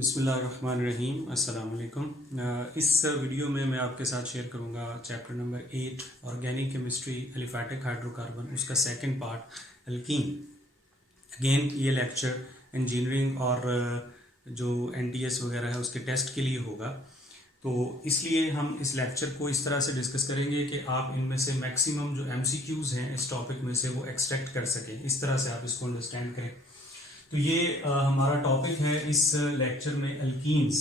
बिस्मिल्लाहिर्रहमानिर्रहीम अस्सलाम वालेकुम। इस वीडियो में मैं आपके साथ शेयर करूंगा chapter number 8 organic chemistry aliphatic hydrocarbon, उसका सेकंड पार्ट अल्कीन। अगेन ये लेक्चर इंजीनियरिंग और जो एनटीएस वगैरह है उसके टेस्ट के लिए होगा, तो इसलिए हम इस लेक्चर को इस तरह से डिस्कस करेंगे कि आप इनमें से मैक्सिमम जो एमसीक्यूज़ हैं इस टॉपिक में से वो एक्सट्रैक्ट कर सकें। इस तरह से आप इसको अंडरस्टैंड करें। तो ये हमारा टॉपिक है इस लेक्चर में अल्कीन्स।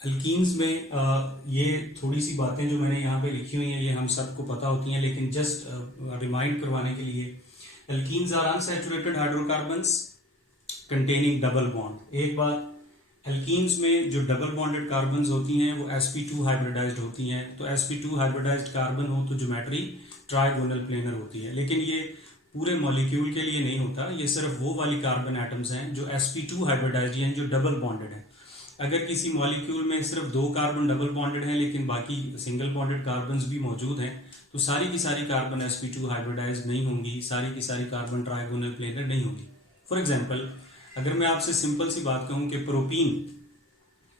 अल्कीन्स में ये थोड़ी सी बातें जो मैंने यहाँ पे लिखी हुई हैं ये हम सबको पता होती हैं, लेकिन जस्ट रिमाइंड करवाने के लिए, alkenes are unsaturated hydrocarbons containing double bond. एक बात, अल्कीन्स में जो डबल बॉन्डेड कार्बन्स होती हैं वो sp2 हाइब्रिडाइज्ड होती हैं। तो sp2 हाइब्रिडाइज्ड कार्बन हो तो ज्योमेट्री ट्राइगोनल प्लेनर होती है, लेकिन ये पूरे मॉलिक्यूल के लिए नहीं होता। ये सिर्फ वो वाली कार्बन एटम्स हैं जो sp2 हाइब्रिडाइज्ड हैं, जो डबल बॉन्डेड हैं। अगर किसी मॉलिक्यूल में सिर्फ 2 कार्बन डबल बॉन्डेड हैं लेकिन बाकी सिंगल बॉन्डेड कार्बन्स भी मौजूद हैं, तो सारी की सारी कार्बन sp2 हाइब्रिडाइज्ड नहीं होंगी, सारी की सारी कार्बन ट्राइगोनल प्लेनर नहीं होंगी। फॉर एग्जाम्पल, अगर मैं आपसे सिंपल सी बात कहूँ कि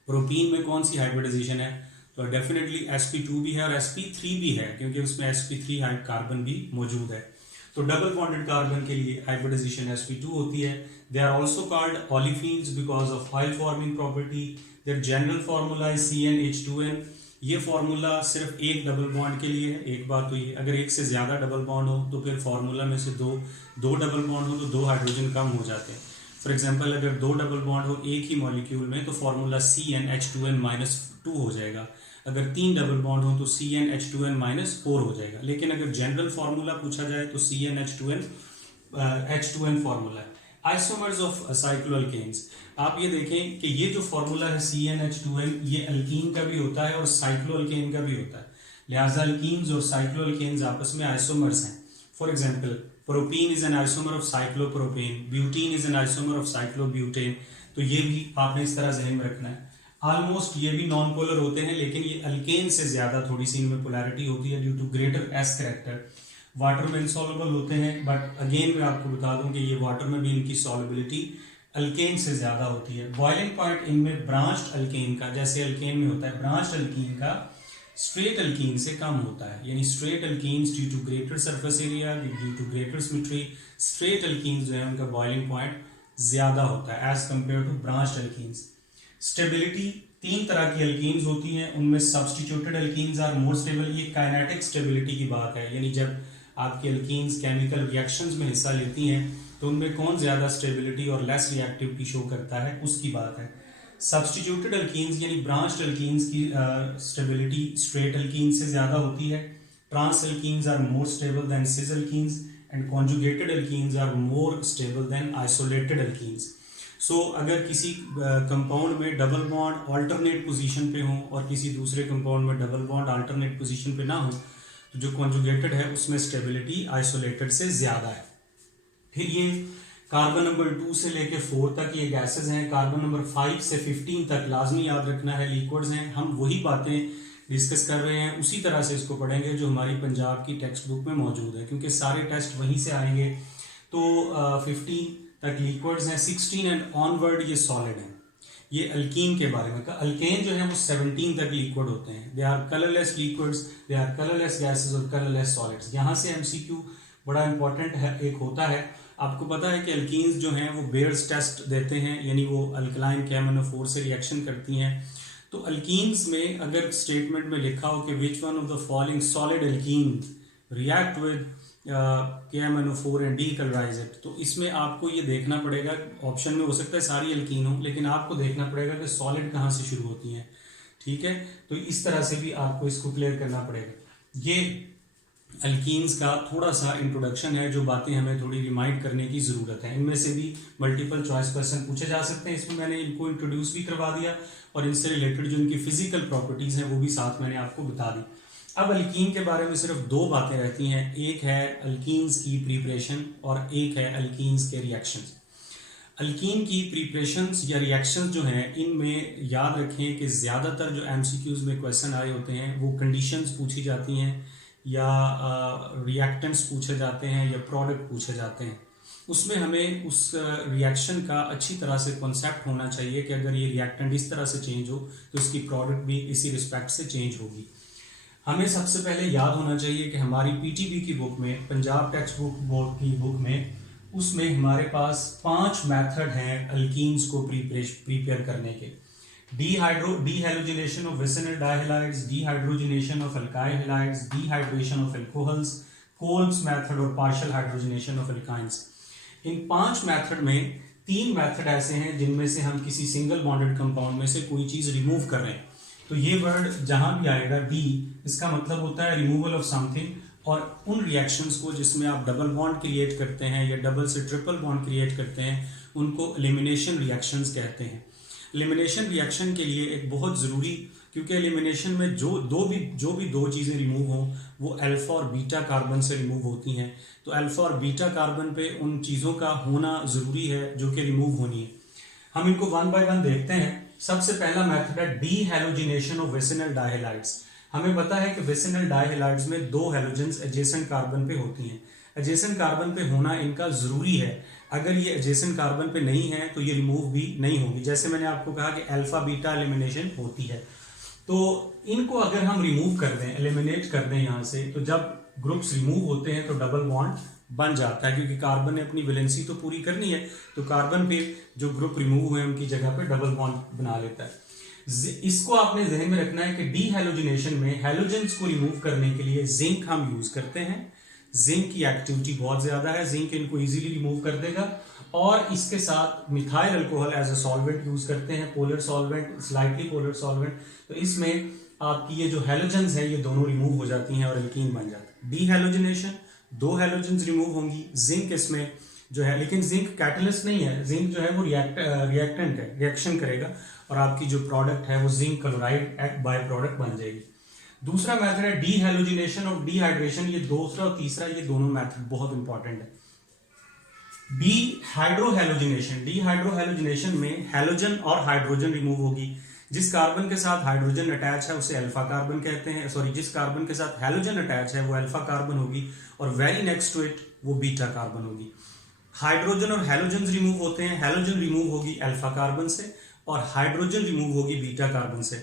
प्रोपीन में कौन सी हाइब्रिडाइजेशन है, तो डेफिनेटली sp2 भी है और sp3 भी है, क्योंकि उसमें sp3 कार्बन भी मौजूद है। तो डबल बॉन्डेड कार्बन के लिए हाइब्रिडाइजेशन sp2 होती है। They are also called olefins because of oil forming property. Their general formula is CnH2n। ये फार्मूला सिर्फ एक डबल बॉन्ड के लिए है। एक बात तो ये, अगर एक से ज्यादा डबल बॉन्ड हो तो फिर फार्मूला में से दो डबल बॉन्ड हो तो 2 हाइड्रोजन कम हो जाते हैं। फॉर एग्जाम्पल, अगर 2 डबल बॉन्ड हो एक ही मॉलिक्यूल में तो फार्मूला CnH2n-2 हो जाएगा। अगर 3 डबल बॉन्ड हो तो CnH2n-4 हो जाएगा। लेकिन अगर जनरल फार्मूला पूछा जाए तो CnH2n फार्मूला है। आइसोमर्स ऑफ साइक्लोअल्केन्स, आप ये देखें कि ये जो फार्मूला है CnH2n, ये अल्कीन का भी होता है और साइक्लोअल्केन का भी होता है। लिहाजा अल्कीन्स और साइक्लोअल्केन्स आपस में आइसोमर्स हैं। For example, propene is an isomer of cyclopropane, butene is an isomer of cyclobutane. तो ये भी आपने इस तरह जहन में रखना है। ऑलमोस्ट ये भी नॉन पोलर होते हैं, लेकिन ये अल्केन से ज्यादा थोड़ी सी इनमें पोलैरिटी होती है due to greater S character. Water में इनसॉल्युबल होते हैं, बट अगेन मैं आपको बता दूं कि ये वाटर में भी इनकी सॉल्युबिलिटी अल्केन से ज्यादा होती है। बॉइलिंग पॉइंट इनमें ब्रांच्ड अल्केन का, जैसे अल्केन में होता है, ब्रांच्ड अल्कीन का स्ट्रेट अल्कीन से कम होता है। यानी straight alkenes due to greater surface area, due to greater symmetry, straight alkenes जो है उनका बॉइलिंग पॉइंट ज्यादा होता है as compare to branched alkenes. Stability, 3 तरह की अल्कीन्स होती हैं, उनमें substituted alkenes are more stable. ये काइनेटिक स्टेबिलिटी की बात है, यानी जब आपकी अल्कीन्स केमिकल रिएक्शंस में हिस्सा लेती हैं तो उनमें कौन ज्यादा स्टेबिलिटी और लेस रिएक्टिविटी शो करता है, उसकी बात है। सब्स्टिट्यूटेड अल्कीन्स यानी ब्रांच्ड अल्कीन्स की स्टेबिलिटी स्ट्रेट अल्कीन से ज्यादा होती है। Trans alkenes are more stable than cis alkenes and conjugated alkenes are more stable than isolated alkenes. So अगर किसी कंपाउंड में डबल बॉन्ड ऑल्टरनेट पोजीशन पे हो और किसी दूसरे कंपाउंड में डबल बॉन्ड ऑल्टरनेट पोजीशन पे ना हो, तो जो कॉन्जुगेटेड है उसमें स्टेबिलिटी आइसोलेटेड से ज्यादा है। फिर ये कार्बन नंबर 2 से लेके 4 तक ये गैसेस हैं। कार्बन नंबर 5 से 15 तक लाजमी याद रखना है लिक्विड्स हैं। हम वही बातें डिस्कस कर रहे हैं, उसी तरह से इसको पढ़ेंगे जो हमारी पंजाब की टेक्स्ट बुक में मौजूद है, क्योंकि सारे टेस्ट वहीं से आएंगे। तो 15 तक लिक्विड्स हैं, 16 एंड ऑनवर्ड ये सॉलिड हैं। ये अल्कीन के बारे में। अल्केन जो है वो 17 तक लिक्विड होते हैं। They are colourless liquids, they are colourless gases और कलरलेस सॉलिड्स। यहाँ से MCQ बड़ा इंपॉर्टेंट है, एक होता है। आपको पता है कि अल्कीन्स जो हैं वो बेयर्स टेस्ट देते हैं, यानी वो अल्कलाइन KMnO4 से रिएक्शन करती हैं। तो अल्कीन्स में अगर स्टेटमेंट में लिखा हो कि which one of the following solid alkyne react with KMnO4 and decolourise it, तो इसमें आपको ये देखना पड़ेगा। ऑप्शन में हो सकता है सारी अल्कीन हो, लेकिन आपको देखना पड़ेगा कि सॉलिड कहाँ से शुरू होती हैं। ठीक है, तो इस तरह से भी आपको इसको क्लियर करना पड़ेगा। ये अल्कीन्स का थोड़ा सा इंट्रोडक्शन है, जो बातें हमें थोड़ी रिमाइंड करने की जरूरत है। इनमें से भी मल्टीपल चॉइस क्वेश्चन पूछे जा सकते हैं। इसमें मैंने इनको इंट्रोड्यूस भी करवा दिया और इनसे रिलेटेड जो इनकी फिजिकल प्रॉपर्टीज हैं वो भी साथ मैंने आपको बता दी। अब अल्कीन के बारे में सिर्फ 2 बातें रहती हैं, एक है अल्कीन्स की प्रिपरेशन और एक है अल्कीन्स के रिएक्शंस। अल्कीन की प्रिपरेशंस या रिएक्शंस जो हैं, इनमें याद रखें कि ज़्यादातर जो MCQs में क्वेश्चन आए होते हैं वो कंडीशंस पूछी जाती हैं या रिएक्टेंट्स पूछे जाते हैं या प्रोडक्ट पूछे जाते हैं। उसमें हमें उस रिएक्शन का अच्छी तरह से कॉन्सेप्ट होना चाहिए कि अगर ये रिएक्टेंट इस तरह से चेंज हो तो इसकी प्रोडक्ट भी इसी रिस्पेक्ट से चेंज होगी। हमें सबसे पहले याद होना चाहिए कि हमारी पीटीबी की बुक में, पंजाब टेक्स्ट बुक बोर्ड की बुक में, उसमें हमारे पास 5 मेथड हैं अल्कीन्स को प्रिपेयर करने के। Dehydrogenation of vicinal dihalides, dehydrogenation of alkyl halides, dehydration of alcohols, Kolbe's method और पार्शियल हाइड्रोजनेशन ऑफ अल्काइंस। इन 5 मेथड में 3 मेथड ऐसे हैं जिनमें से हम किसी सिंगल बॉन्डेड कंपाउंड में से कोई चीज रिमूव कर रहे हैं। तो ये वर्ड जहां भी आएगा डी, इसका मतलब होता है रिमूवल ऑफ समथिंग। और उन रिएक्शंस को जिसमें आप डबल बॉन्ड क्रिएट करते हैं या डबल से ट्रिपल बॉन्ड क्रिएट करते हैं, उनको एलिमिनेशन रिएक्शंस कहते हैं। एलिमिनेशन रिएक्शन के लिए एक बहुत ज़रूरी, क्योंकि एलिमिनेशन में जो भी दो चीज़ें रिमूव हों वो अल्फा और बीटा कार्बन से रिमूव होती हैं। तो अल्फा और बीटा कार्बन पे उन चीज़ों का होना ज़रूरी है जो कि रिमूव होनी है। हम इनको वन बाय वन देखते हैं। सबसे पहला मेथड है डीहैलोजिनेशन ऑफ विसिनल डायहैलाइड्स। हमें पता है कि विसिनल डायहैलाइड्स में 2 हैलोजेंस एडजेसेंट कार्बन पे होती हैं। एडजेसेंट कार्बन पे होना इनका ज़रूरी है। अगर ये एडजेसेंट कार्बन पे नहीं है तो ये रिमूव भी नहीं होगी। जैसे मैंने आपको कहा कि अल्फा बीटा एलिमिनेशन होती है, तो इनको अगर हम रिमूव कर दें, एलिमिनेट कर दें यहाँ से, तो जब ग्रुप्स रिमूव होते हैं तो डबल बॉन्ड बन जाता है, क्योंकि कार्बन ने अपनी वैलेंसी तो पूरी करनी है। तो कार्बन पे जो ग्रुप रिमूव हुए उनकी जगह पे डबल बॉन्ड बना लेता है। इसको आपने ध्यान में रखना है कि डीहैलोजिनेशन में हैलोजेंस को रिमूव करने के लिए जिंक हम यूज करते हैं। जिंक की एक्टिविटी बहुत ज्यादा है, जिंक इनको इजीली रिमूव कर देगा। और इसके साथ methyl alcohol as a solvent use करते हैं, polar solvent, slightly polar solvent. तो इसमें आपकी ये जो हैलोजेंस है ये दोनों रिमूव हो जाती हैं और एल्कीन बन जाता है। डीहैलोजिनेशन, 2 हैलोजेंस रिमूव होंगी। जिंक इसमें जो है, लेकिन जिंक कैटलिस्ट नहीं है, जिंक जो है वो रिएक्टेंट है, रिएक्शन करेगा और आपकी जो प्रोडक्ट है वो जिंक क्लोराइड बाय प्रोडक्ट बन जाएगी। दूसरा मेथड है डीहैलोजिनेशन और डीहाइड्रेशन। ये दूसरा और तीसरा, ये दोनों मेथड बहुत इंपॉर्टेंट है। डीहाइड्रोहैलोजिनेशन, डीहाइड्रोहैलोजिनेशन में हैलोजन और हाइड्रोजन रिमूव होगी। जिस कार्बन के साथ हाइड्रोजन अटैच है उसे अल्फा कार्बन कहते हैं, सॉरी, जिस कार्बन के साथ हैलोजन अटैच है वो अल्फा कार्बन होगी और वेरी नेक्स्ट टू इट वो बीटा कार्बन होगी। हाइड्रोजन और हैलोजन रिमूव होते हैं। हैलोजन रिमूव होगी अल्फा कार्बन से और हाइड्रोजन रिमूव होगी बीटा कार्बन से।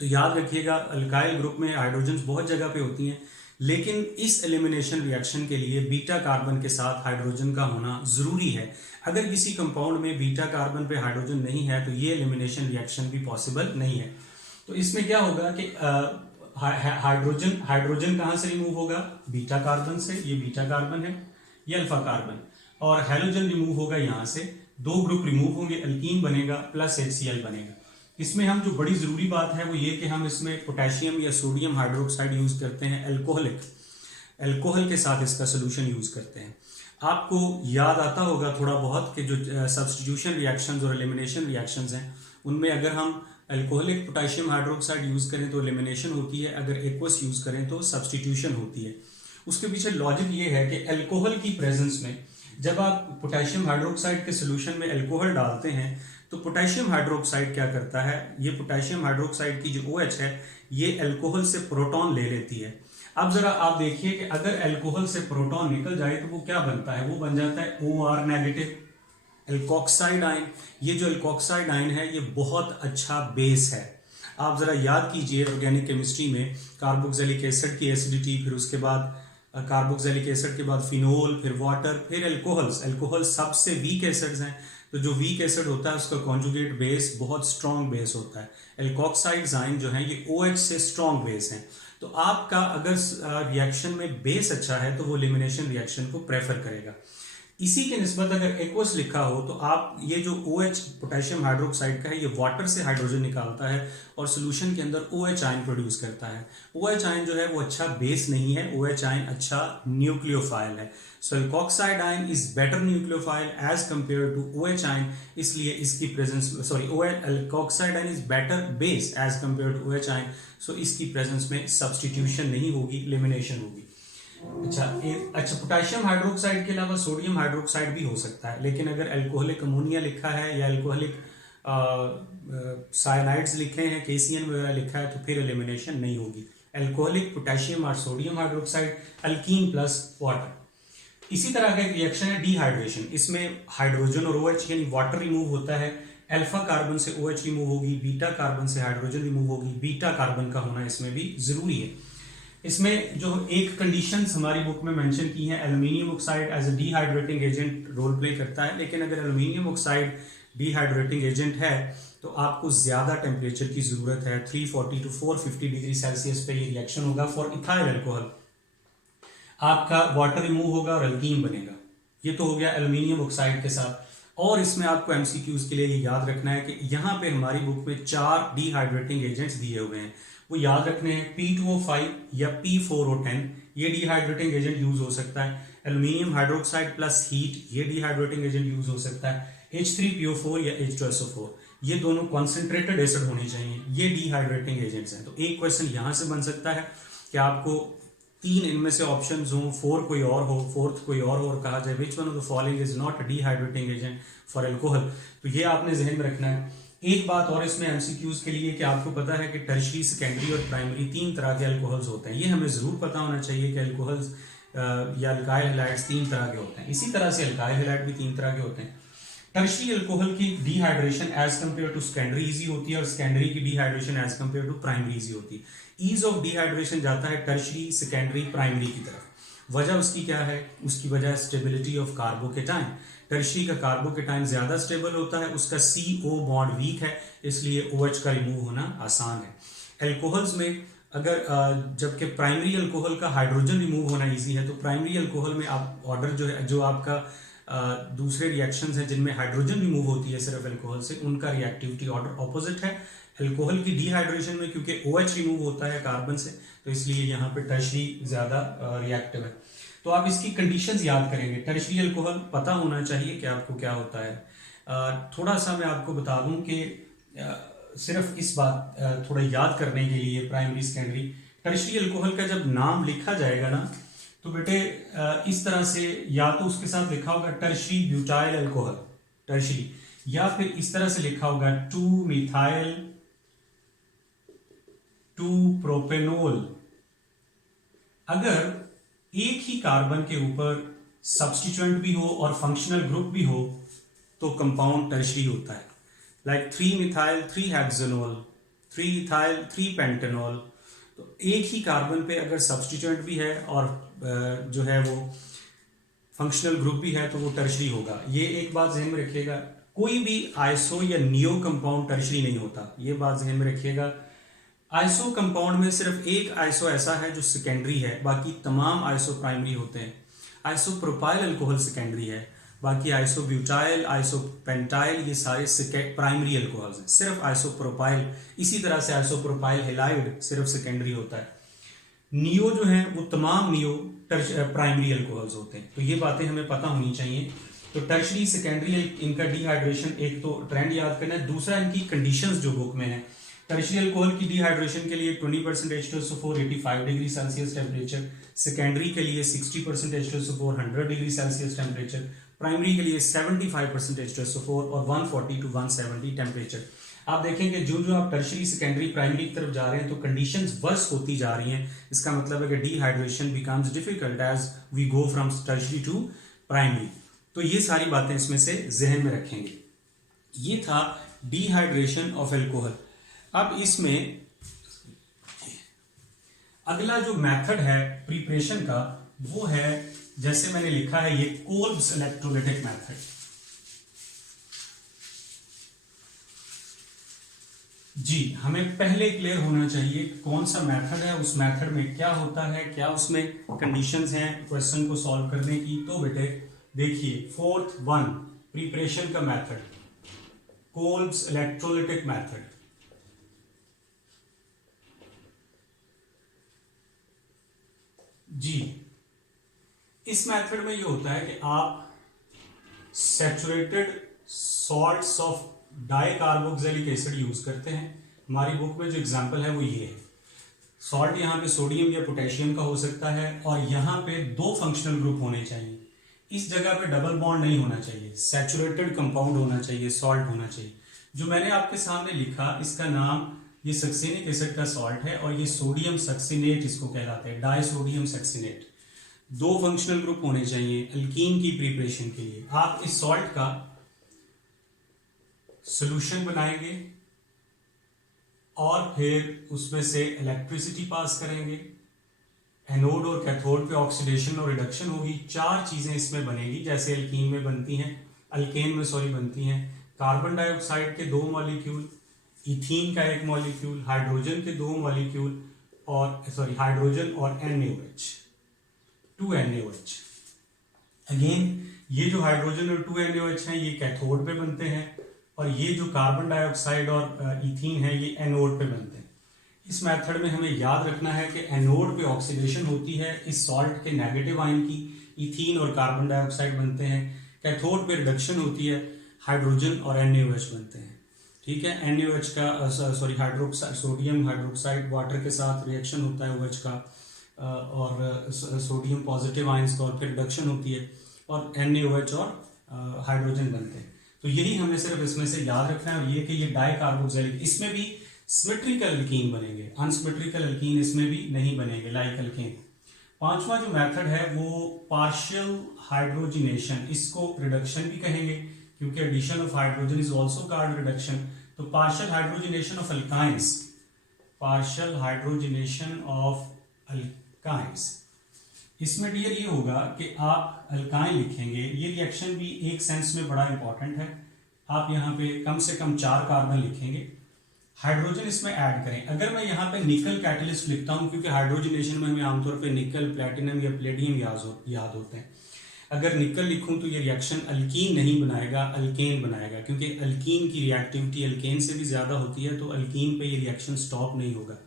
तो याद रखिएगा, अल्काइल ग्रुप में हाइड्रोजन बहुत जगह पे होती हैं, लेकिन इस एलिमिनेशन रिएक्शन के लिए बीटा कार्बन के साथ हाइड्रोजन का होना जरूरी है। अगर किसी कंपाउंड में बीटा कार्बन पे हाइड्रोजन नहीं है तो ये एलिमिनेशन रिएक्शन भी पॉसिबल नहीं है। तो इसमें क्या होगा कि हाइड्रोजन कहां से रिमूव होगा? बीटा कार्बन से। ये बीटा कार्बन है, ये अल्फा कार्बन। और हैलोजन रिमूव होगा यहाँ से, 2 ग्रुप रिमूव होंगे, अल्कीन बनेगा प्लस HCl बनेगा। इसमें हम जो बड़ी जरूरी बात है वो ये कि हम इसमें पोटेशियम या सोडियम हाइड्रोक्साइड यूज करते हैं, अल्कोहल के साथ इसका सोल्यूशन यूज करते हैं। आपको याद आता होगा थोड़ा बहुत कि जो सब्स्टिट्यूशन रिएक्शंस और एलिमिनेशन रिएक्शंस हैं उनमें अगर हम अल्कोहलिक पोटेशियम हाइड्रोक्साइड यूज करें तो एलिमिनेशन होती है, अगर एक्वस यूज करें तो सब्स्टिट्यूशन होती है। उसके पीछे लॉजिक ये है कि अल्कोहल की प्रेजेंस में जब आप पोटेशियम हाइड्रोक्साइड के सोल्यूशन में अल्कोहल डालते हैं तो पोटेशियम हाइड्रोक्साइड क्या करता है, ये पोटेशियम हाइड्रोक्साइड की जो OH है ये अल्कोहल से प्रोटॉन ले लेती है। अब जरा आप देखिए कि अगर अल्कोहल से प्रोटॉन निकल जाए तो वो क्या बनता है, वो बन जाता है OR नेगेटिव, एल्कोक्साइड आयन। ये जो एल्कोक्साइड आयन है ये बहुत अच्छा बेस है। आप जरा याद कीजिए ऑर्गेनिक केमिस्ट्री में कार्बोक्सिलिक एसिड की एसिडिटी, फिर उसके बाद कार्बोक्सिलिक एसिड के बाद फिनोल, फिर वाटर, फिर अल्कोहल्स। अल्कोहल सबसे वीक एसिड्स हैं, तो जो वीक एसिड होता है उसका कॉन्जुगेट बेस बहुत स्ट्रॉन्ग बेस होता है। एल्कोक्साइड आयन जो है ये OH से स्ट्रॉन्ग बेस हैं। तो आपका अगर रिएक्शन में बेस अच्छा है तो वो एलिमिनेशन रिएक्शन को प्रेफर करेगा। इसी के निस्बत अगर एक्वस लिखा हो तो आप ये जो OH पोटेशियम हाइड्रोक्साइड का है ये वाटर से हाइड्रोजन निकालता है और सोल्यूशन के अंदर OH आयन प्रोड्यूस करता है। OH आयन जो है वो अच्छा बेस नहीं है, OH आयन अच्छा न्यूक्लियोफाइल है। So alkoxide ion is better nucleophile as compare to OH ion, इसलिए इसकी presence, sorry, alkoxide ion is better base as compare to OH ion, so इसकी प्रेजेंस में सब्स्टिट्यूशन नहीं होगी, एलिमिनेशन होगी। अच्छा, पोटेशियम हाइड्रोक्साइड के अलावा सोडियम हाइड्रोक्साइड भी हो सकता है, लेकिन अगर अल्कोहलिक अमोनिया लिखा है या अल्कोहलिक साइनाइड्स लिखे हैं, KCN वगैरह लिखा है तो फिर एलिमिनेशन नहीं होगी। अल्कोहलिक पोटेशियम और sodium hydroxide, alkyne plus water. इसी तरह का एक रिएक्शन है डिहाइड्रेशन, इसमें हाइड्रोजन और OH यानी वाटर रिमूव होता है, अल्फा कार्बन से OH रिमूव होगी, बीटा कार्बन से हाइड्रोजन रिमूव होगी, बीटा कार्बन का होना इसमें भी जरूरी है। इसमें जो एक कंडीशंस हमारी बुक में मेंशन की हैं, aluminium oxide as a dehydrating agent role play करता है, लेकिन अगर एल्यूमिनियम ऑक्साइड डिहाइड्रेटिंग एजेंट है तो आपको ज्यादा टेम्परेचर की जरूरत है, 340 टू 450 डिग्री सेल्सियस पे ये रिएक्शन होगा फॉर इथाइल अल्कोहल, आपका वाटर रिमूव होगा और अल्कीन बनेगा। ये तो हो गया एल्यूमिनियम ऑक्साइड के साथ। और इसमें आपको एमसीक्यूज के लिए ये याद रखना है कि यहाँ पे हमारी बुक में 4 डिहाइड्रेटिंग एजेंट्स दिए हुए हैं, वो याद रखने हैं। P2O5 या P4O10 ये डिहाइड्रेटिंग एजेंट यूज हो सकता है, एल्यूमिनियम हाइड्रोक्साइड प्लस हीट ये डिहाइड्रेटिंग एजेंट यूज हो सकता है, H3PO4 या H2SO4 ये दोनों कॉन्सेंट्रेटेड एसिड होने चाहिए, ये डिहाइड्रेटिंग एजेंट्स हैं। तो एक क्वेश्चन यहां से बन सकता है कि आपको 3 इनमें से ऑप्शंस हो, 4 कोई और हो, 4th कोई और कहा जाए, which one of the following is not a dehydrating agent for alcohol. तो ये आपने जहन में रखना है। एक बात और इसमें एमसीक्यूज के लिए कि आपको पता है कि टर्शरी, सेकेंडरी और प्राइमरी 3 तरह के अल्कोहल्स होते हैं, ये हमें जरूर पता होना चाहिए कि अल्कोहल्स या अल्काइल हैलाइड्स 3 तरह के होते हैं। इसी तरह से अल्काइल हैलाइड भी 3 तरह के होते हैं। टर्शरी अल्कोहल की dehydration as compare to secondary easy होती है और सेकेंडरी की dehydration as compare to primary easy होती है। ईज ऑफ डिहाइड्रेशन जाता है टर्शरी, सेकेंडरी, प्राइमरी की तरफ। वजह उसकी क्या है? उसकी वजह है स्टेबिलिटी ऑफ कार्बोकेटाइन। टर्शरी का कार्बोकेटाइन ज्यादा स्टेबल होता है, उसका CO बॉन्ड वीक है, इसलिए OH का रिमूव होना आसान है। अल्कोहल्स में अगर जबकि प्राइमरी अल्कोहल का हाइड्रोजन रिमूव होना इजी है, तो प्राइमरी अल्कोहल में आप ऑर्डर जो है, जो आपका दूसरे रिएक्शंस हैं जिनमें हाइड्रोजन रिमूव होती है सिर्फ अल्कोहल से, उनका रिएक्टिविटी ऑर्डर ऑपोजिट है। अल्कोहल की डिहाइड्रेशन में क्योंकि OH रिमूव होता है कार्बन से, तो इसलिए यहाँ पे टर्शरी ज्यादा रिएक्टिव है। तो आप इसकी कंडीशंस याद करेंगे। टर्शरी अल्कोहल पता होना चाहिए कि आपको क्या होता है। थोड़ा सा मैं आपको बता दूं कि सिर्फ इस बात थोड़ा याद करने के लिए, प्राइमरी, सेकेंडरी, टर्शरी अल्कोहल का जब नाम लिखा जाएगा ना, तो बेटे इस तरह से या तो उसके साथ लिखा होगा टर्शरी ब्यूटाइल अल्कोहल, टर्शरी, या फिर इस तरह से लिखा होगा 2-मिथाइल 2-प्रोपेनोल। अगर एक ही कार्बन के ऊपर सब्स्टिट्यूएंट भी हो और फंक्शनल ग्रुप भी हो तो कंपाउंड टर्शरी होता है। लाइक 3-मिथाइल 3-हेक्सेनोल, 3-इथाइल 3-पेंटेनॉल। तो एक ही कार्बन पे अगर सब्स्टिट्यूएंट भी है और जो है वो फंक्शनल ग्रुप भी है तो वो टर्शरी होगा। ये एक बात ध्यान में रखिएगा, कोई भी आइसो या नियो कंपाउंड टर्शरी नहीं होता, ये बात ध्यान में रखिएगा। आइसो कंपाउंड में सिर्फ एक आइसो ऐसा है जो सेकेंडरी है, बाकी तमाम आइसो प्राइमरी होते हैं। आइसो प्रोपाइल अल्कोहल सेकेंडरी है, बाकी आइसो ब्यूटाइल, आइसो पेंटाइल ये सारे प्राइमरी अल्कोहल्स हैं। सिर्फ आइसो प्रोपाइल, इसी तरह से आइसो प्रोपाइल हैलाइड सिर्फ सेकेंडरी होता है। नियो जो है वो तमाम नियो प्राइमरी अल्कोहल्स होते हैं। तो ये बातें हमें पता होनी चाहिए। तो टर्शरी, सेकेंडरी इनका डिहाइड्रेशन, एक तो ट्रेंड याद करना है, दूसरा इनकी कंडीशंस जो बुक में है। टर्शरी अल्कोहल की डिहाइड्रेशन के लिए 20% H2SO4 85 degree Celsius temperature, secondary के लिए 60% H2SO4 100 degree Celsius temperature, primary के लिए 75% H2SO4 और 140 to 170 टेम्परेचर। आप देखेंगे जो जो आप टर्शरी, सेकेंडरी, प्राइमरी की तरफ जा रहे हैं तो कंडीशंस वर्स होती जा रही हैं। इसका मतलब है कि dehydration becomes difficult as we go from tertiary to primary. तो ये सारी बातें इसमें से जहन में रखेंगे। ये था डिहाइड्रेशन ऑफ अल्कोहल। अब इसमें अगला जो मेथड है प्रिपरेशन का वो है, जैसे मैंने लिखा है, ये कोल्ब्स इलेक्ट्रोलाइटिक मेथड। जी, हमें पहले क्लियर होना चाहिए कौन सा मेथड है, उस मेथड में क्या होता है, क्या उसमें कंडीशंस हैं क्वेश्चन को सॉल्व करने की। तो बेटे देखिए, 4th 1 प्रिपरेशन का मेथड, कोल्ब्स इलेक्ट्रोलाइटिक मेथड। जी, इस मेथड में ये होता है कि आप saturated salts of dicarboxylic acid use करते हैं। हमारी बुक में जो एग्जांपल है वो ये है। सॉल्ट यहाँ पे सोडियम या पोटेशियम का हो सकता है और यहाँ पे 2 फंक्शनल ग्रुप होने चाहिए। इस जगह पे डबल बॉन्ड नहीं होना चाहिए, सैचुरेटेड कंपाउंड होना चाहिए, सॉल्ट होना चाहिए। जो मैंने आपके सामने लिखा, इसका नाम ये सक्सेनिक एसिड का सॉल्ट है और ये सोडियम सक्सिनेट इसको कहलाते हैं, डाई सोडियम सक्सिनेट। दो फंक्शनल ग्रुप होने चाहिए अल्कीन की प्रिपरेशन के लिए। आप इस सॉल्ट का सॉल्यूशन बनाएंगे और फिर उसमें से इलेक्ट्रिसिटी पास करेंगे, एनोड और कैथोड पे ऑक्सीडेशन और रिडक्शन होगी। चार चीजें इसमें बनेगी जैसे अल्कीन में बनती हैं, अल्केन में सॉरी बनती हैं। कार्बन डाइऑक्साइड के 2 मॉलिक्यूल, इथीन का 1 मॉलिक्यूल, हाइड्रोजन के 2 मॉलिक्यूल और हाइड्रोजन और NaOH, 2 NaOH। अगेन ये जो हाइड्रोजन और 2 NaOH हैं ये कैथोड पे बनते हैं और ये जो कार्बन डाइऑक्साइड और इथीन है ये एनोड पे बनते हैं। इस मेथड में हमें याद रखना है कि एनोड पे ऑक्सीडेशन होती है इस सॉल्ट के नेगेटिव आयन की, इथीन और कार्बन डाइऑक्साइड बनते हैं। कैथोड पे रिडक्शन होती है, हाइड्रोजन और NaOH बनते हैं। ठीक है, NaOH का हाइड्रोक्साइड, सोडियम हाइड्रोक्साइड वाटर के साथ रिएक्शन होता है OH का और सोडियम पॉजिटिव आयंस का और फिर रिडक्शन होती है और NaOH और हाइड्रोजन बनते हैं। तो यही हमें सिर्फ इसमें से याद रखना है और ये कि ये डाइकार्बोक्सिलिक, इसमें भी सिमेट्रिकल अल्कीन बनेंगे, अनसिमेट्रिकल अल्कीन इसमें भी नहीं बनेंगे लाइक अल्केन। पांचवा जो मेथड है वो पार्शियल हाइड्रोजिनेशन, इसको रिडक्शन भी कहेंगे क्योंकि addition of hydrogen is also called reduction. तो partial hydrogenation of alkynes, partial hydrogenation of alkynes, इसमें डियर ये होगा कि आप अल्काइन लिखेंगे। ये रिएक्शन भी एक सेंस में बड़ा इंपॉर्टेंट है। आप यहाँ पे कम से कम 4 कार्बन लिखेंगे, हाइड्रोजन इसमें ऐड करें। अगर मैं यहाँ पे निकल कैटलिस्ट लिखता हूँ क्योंकि हाइड्रोजनेशन में हमें आमतौर पे निकल, प्लेटिनम या प्लेडियम याद होते हैं। अगर निकल लिखूं तो ये रिएक्शन अल्कीन नहीं बनाएगा, अल्केन बनाएगा क्योंकि अल्कीन की रिएक्टिविटी अल्केन से भी ज्यादा होती है, तो अल्कीन पे ये रिएक्शन स्टॉप नहीं होगा।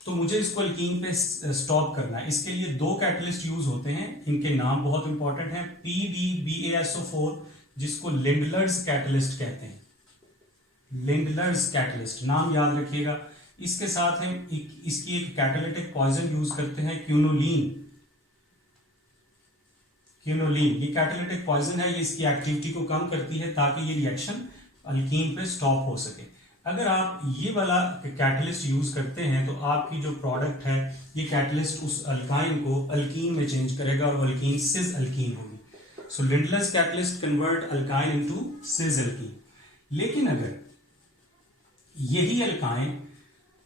तो मुझे इसको अल्कीन पे स्टॉप करना है। इसके लिए 2 कैटलिस्ट यूज होते हैं, इनके नाम बहुत इंपॉर्टेंट है। PDBaSO4 जिसको लिंडलर्स कैटलिस्ट कहते हैं, लिंडलर्स कैटलिस्ट नाम याद रखिएगा। इसके साथ हम इसकी एक कैटालिटिक पॉइजन यूज करते हैं क्यूनोलीन। क्यूनोलीन ये कैटालिटिक पॉइजन है, ये इसकी एक्टिविटी को कम करती है ताकि ये रिएक्शन अल्कीन पे स्टॉप हो सके। अगर आप ये वाला कैटलिस्ट यूज करते हैं तो आपकी जो प्रोडक्ट है ये कैटलिस्ट उस अल्काइन को अल्कीन में चेंज करेगा और अल्कीन सिस अल्कीन होगी। So Lindlar's catalyst convert alkyne into cis alkene. लेकिन अगर यही अल्काइन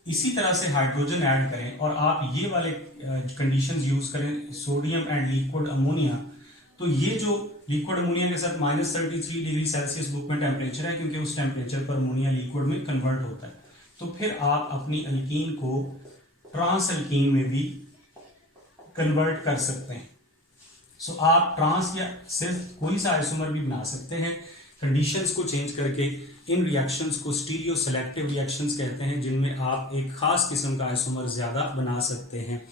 इसी तरह से हाइड्रोजन ऐड करें और आप ये वाले कंडीशंस यूज करें, सोडियम एंड लिक्विड अमोनिया, तो ये जो लिक्विड अमोनिया के साथ -33 डिग्री सेल्सियस बुक में टेम्परेचर है क्योंकि उस टेम्परेचर पर अमोनिया लिक्विड में कन्वर्ट होता है। तो फिर आप अपनी अल्कीन को ट्रांस अल्कीन में भी कन्वर्ट कर सकते हैं। सो आप ट्रांस या सिर्फ कोई सा आइसोमर भी बना सकते हैं कंडीशंस को चेंज करके। इन रिएक्शंस को स्टीरियो सेलेक्टिव रिएक्शंस कहते हैं जिनमें आप एक खास किस्म का आइसोमर ज्यादा बना सकते हैं।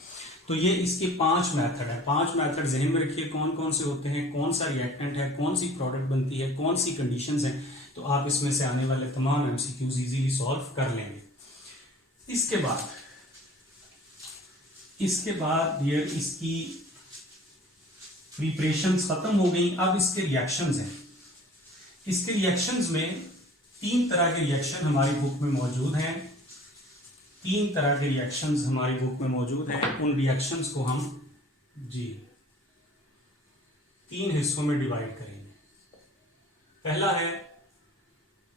तो ये इसके 5 मेथड है। 5 मेथड ज़हन में रखिए कौन कौन से होते हैं, कौन सा रिएक्टेंट है, कौन सी प्रोडक्ट बनती है, कौन सी कंडीशंस हैं, तो आप इसमें से आने वाले तमाम एमसीक्यूज इजीली सॉल्व कर लेंगे। इसके बाद डियर इसकी प्रिपरेशंस खत्म हो गई। अब इसके रिएक्शंस हैं। इसके रिएक्शंस में 3 तरह के रिएक्शन हमारी बुक में मौजूद हैं। 3 तरह के रिएक्शंस हमारी बुक में मौजूद हैं। उन रिएक्शंस को हम 3 हिस्सों में डिवाइड करेंगे। पहला है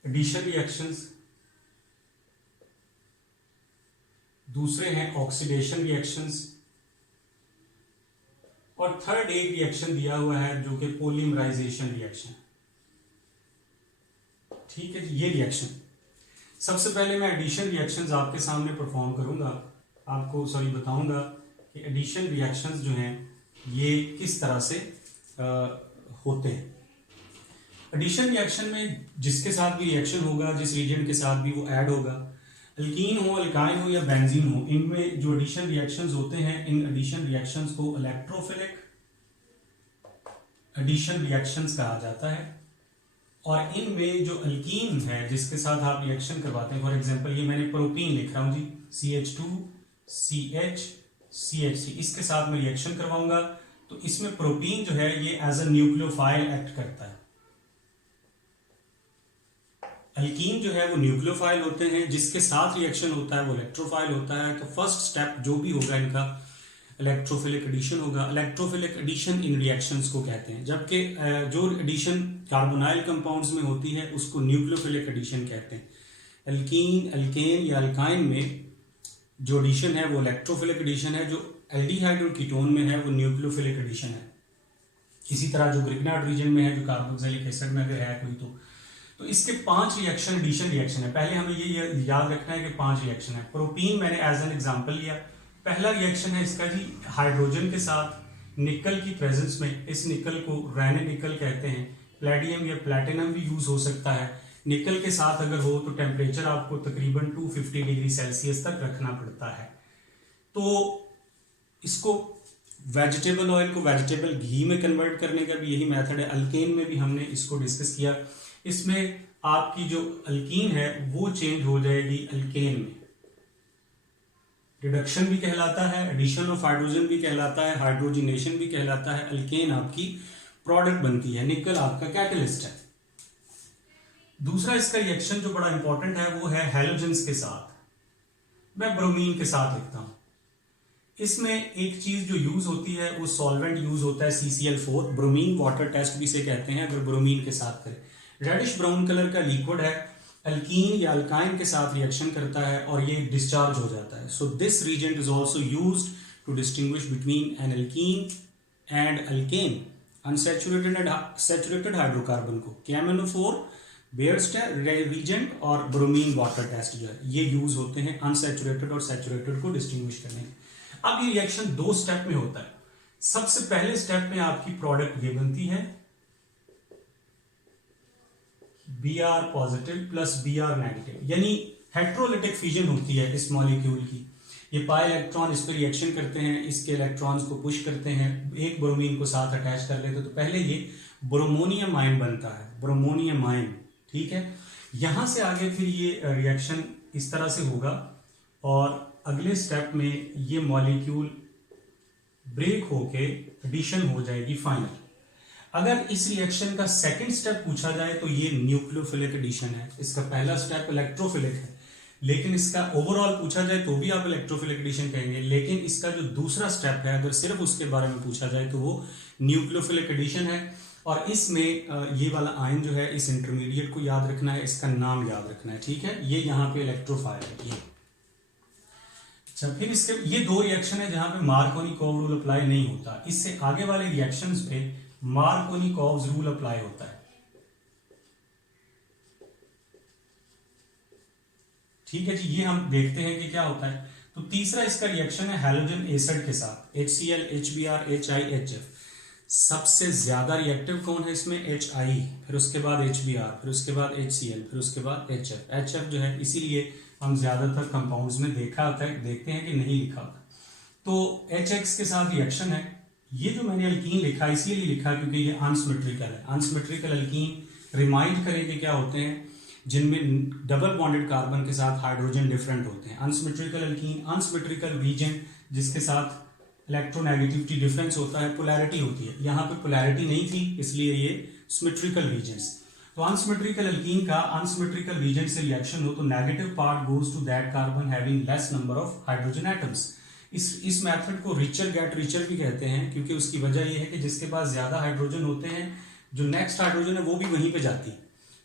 एडिशन रिएक्शंस, दूसरे हैं ऑक्सीडेशन रिएक्शंस और थर्ड एक रिएक्शन दिया हुआ है जो कि पॉलीमराइजेशन रिएक्शन। ठीक है जी, ये रिएक्शन। सबसे पहले मैं एडिशन रिएक्शंस आपके सामने परफॉर्म करूंगा, आपको बताऊंगा कि एडिशन रिएक्शंस जो हैं ये किस तरह से होते हैं। एडिशन रिएक्शन में जिसके साथ भी रिएक्शन होगा, जिस रिएजेंट के साथ भी वो ऐड होगा, अल्कीन हो, अल्काइन हो या बेंजीन हो, इनमें जो एडिशन रिएक्शंस होते हैं, इन एडिशन रिएक्शंस को इलेक्ट्रोफिलिक एडिशन रिएक्शंस कहा जाता है। और इनमें जो अल्कीन है जिसके साथ आप रिएक्शन करवाते हैं, फॉर एग्जांपल ये मैंने प्रोपीन लिख रहा हूं जी, CH2CH CH3, इसके साथ मैं रिएक्शन करवाऊंगा तो इसमें प्रोपीन जो है ये एज अ न्यूक्लियोफाइल एक्ट करता है। अल्कीन जो है वो न्यूक्लियोफाइल होते हैं, जिसके साथ रिएक्शन होता है वो इलेक्ट्रोफाइल होता है। तो फर्स्ट स्टेप जो भी होगा इनका, इलेक्ट्रोफिलिक एडिशन होगा। इलेक्ट्रोफिलिक एडिशन इन रिएक्शंस को कहते हैं, जबकि जो एडिशन कार्बोनाइल कंपाउंड्स में होती है उसको न्यूक्लियोफिलिक एडिशन कहते हैं। एल्कीन, एल्केन या अल्काइन में जो एडिशन है वो इलेक्ट्रोफिलिक एडिशन है, जो एल्डिहाइड और कीटोन में है वो न्यूक्लियोफिलिक एडिशन है। इसी तरह जो ग्रिग्नार्ड रीजन में है, जो कार्बोक्सिलिक एसिड में अगर है कोई, तो इसके 5 रिएक्शन एडिशन रिएक्शन है। पहले हमें ये याद रखना है कि 5 रिएक्शन है। प्रोपीन मैंने एज एन एग्जांपल लिया। पहला रिएक्शन है इसका जी, हाइड्रोजन के साथ निकल की प्रेजेंस में, इस निकल को रैने निकल कहते हैं। प्लेडियम या प्लैटिनम भी यूज हो सकता है। निकल के साथ अगर हो तो टेम्परेचर आपको तकरीबन 250 डिग्री सेल्सियस तक रखना पड़ता है। तो इसको वेजिटेबल ऑयल को वेजिटेबल घी में कन्वर्ट करने का भी यही मेथड है। अल्केन में भी हमने इसको डिस्कस किया। इसमें आपकी जो अल्कीन है वो चेंज हो जाएगी अल्केन में। रिडक्शन भी कहलाता है, एडिशन ऑफ हाइड्रोजन भी कहलाता है, हाइड्रोजिनेशन भी कहलाता है। अल्केन आपकी प्रोडक्ट बनती है, निकल आपका कैटलिस्ट है। दूसरा इसका रिएक्शन जो बड़ा इंपॉर्टेंट है वो है हैलोजेंस के साथ। मैं ब्रोमीन के साथ लिखता हूं। इसमें एक चीज जो यूज होती है वो सॉल्वेंट यूज होता है CCl4, ब्रोमीन वाटर टेस्ट भी से कहते हैं अगर ब्रोमीन के साथ करें। रेडिश ब्राउन कलर का लिक्विड है, अल्कीन या अल्काइन के साथ रिएक्शन करता है और ये डिस्चार्ज हो जाता है। So this reagent is also used to distinguish between an alkene and alkane. Unsaturated and saturated hydrocarbon को KMnO4 बेयर्स रीजेंट और ब्रोमीन वाटर टेस्ट जो है ये यूज होते हैं अनसैचुरेटेड और सैचुरेटेड को डिस्टिंग्विश करने में। अब ये रिएक्शन 2 स्टेप में होता है। सबसे पहले स्टेप में आपकी प्रोडक्ट ये बनती है Br positive plus Br negative, यानी हेट्रोलिटिक फिजन होती है इस मॉलिक्यूल की। ये पाई इलेक्ट्रॉन इस पर रिएक्शन करते हैं, इसके इलेक्ट्रॉन्स को पुश करते हैं, एक ब्रोमीन को साथ अटैच कर लेते, तो पहले ये ब्रोमोनियम आयन बनता है, ब्रोमोनियम आयन, ठीक है। यहां से आगे फिर ये रिएक्शन इस तरह से होगा और अगले स्टेप में ये मॉलिक्यूल ब्रेक होके एडिशन हो जाएगी फाइनल। अगर इस रिएक्शन का सेकंड स्टेप पूछा जाए तो ये न्यूक्लियोफिलिक एडिशन है। इसका पहला स्टेप इलेक्ट्रोफिलिक है, लेकिन इसका ओवरऑल पूछा जाए तो भी आप इलेक्ट्रोफिलिक एडिशन कहेंगे। लेकिन इसका जो दूसरा स्टेप है अगर सिर्फ उसके बारे में पूछा जाए तो वो न्यूक्लियोफिलिक एडिशन है। और इसमें ये वाला आयन जो है, इस इंटरमीडिएट को याद रखना है, इसका नाम याद रखना है, ठीक है। ये यहाँ पे इलेक्ट्रोफाइल है ये। अच्छा, फिर इसके ये 2 रिएक्शन है जहां पे मार्कोनिकोव रूल अप्लाई नहीं होता। इससे आगे वाले रिएक्शंस पे मार्कोनिकोव रूल अप्लाई होता है, ठीक है जी। ये हम देखते हैं कि क्या होता है। तो तीसरा इसका रिएक्शन है हैलोजन एसिड के साथ, HCl, HBr, HI, HF। सबसे ज्यादा रिएक्टिव कौन है इसमें? HI, फिर उसके बाद HBr, फिर उसके बाद HCl, फिर उसके बाद HF। HF जो है इसीलिए हम ज्यादातर कंपाउंड्स में देखते हैं कि नहीं लिखा होता। तो HX के साथ रिएक्शन है। ये जो मैंने अल्कीन लिखा इसीलिए लिखा क्योंकि ये अनसिमेट्रिकल है। अनसिमेट्रिकल अल्कीन रिमाइंड करें कि क्या होते हैं, जिनमें डबल बॉन्डेड कार्बन के साथ हाइड्रोजन डिफरेंट होते हैं। अनसिमेट्रिकल अल्कीन, अनसिमेट्रिकल रीजन जिसके साथ इलेक्ट्रोनेगेटिविटी डिफरेंस होता है, पोलैरिटी होती है। यहाँ पे पोलैरिटी नहीं थी इसलिए ये सिमेट्रिकल रीजन्स। तो अनसिमेट्रिकल अल्कीन का अनसिमेट्रिकल रीजन से रिएक्शन हो तो negative part goes to that carbon having less number of hydrogen atoms. इस मेथड को रिचर गेट रिचर भी कहते हैं क्योंकि उसकी वजह यह है कि जिसके पास ज्यादा हाइड्रोजन होते हैं, जो नेक्स्ट हाइड्रोजन है वो भी वहीं पे जाती है।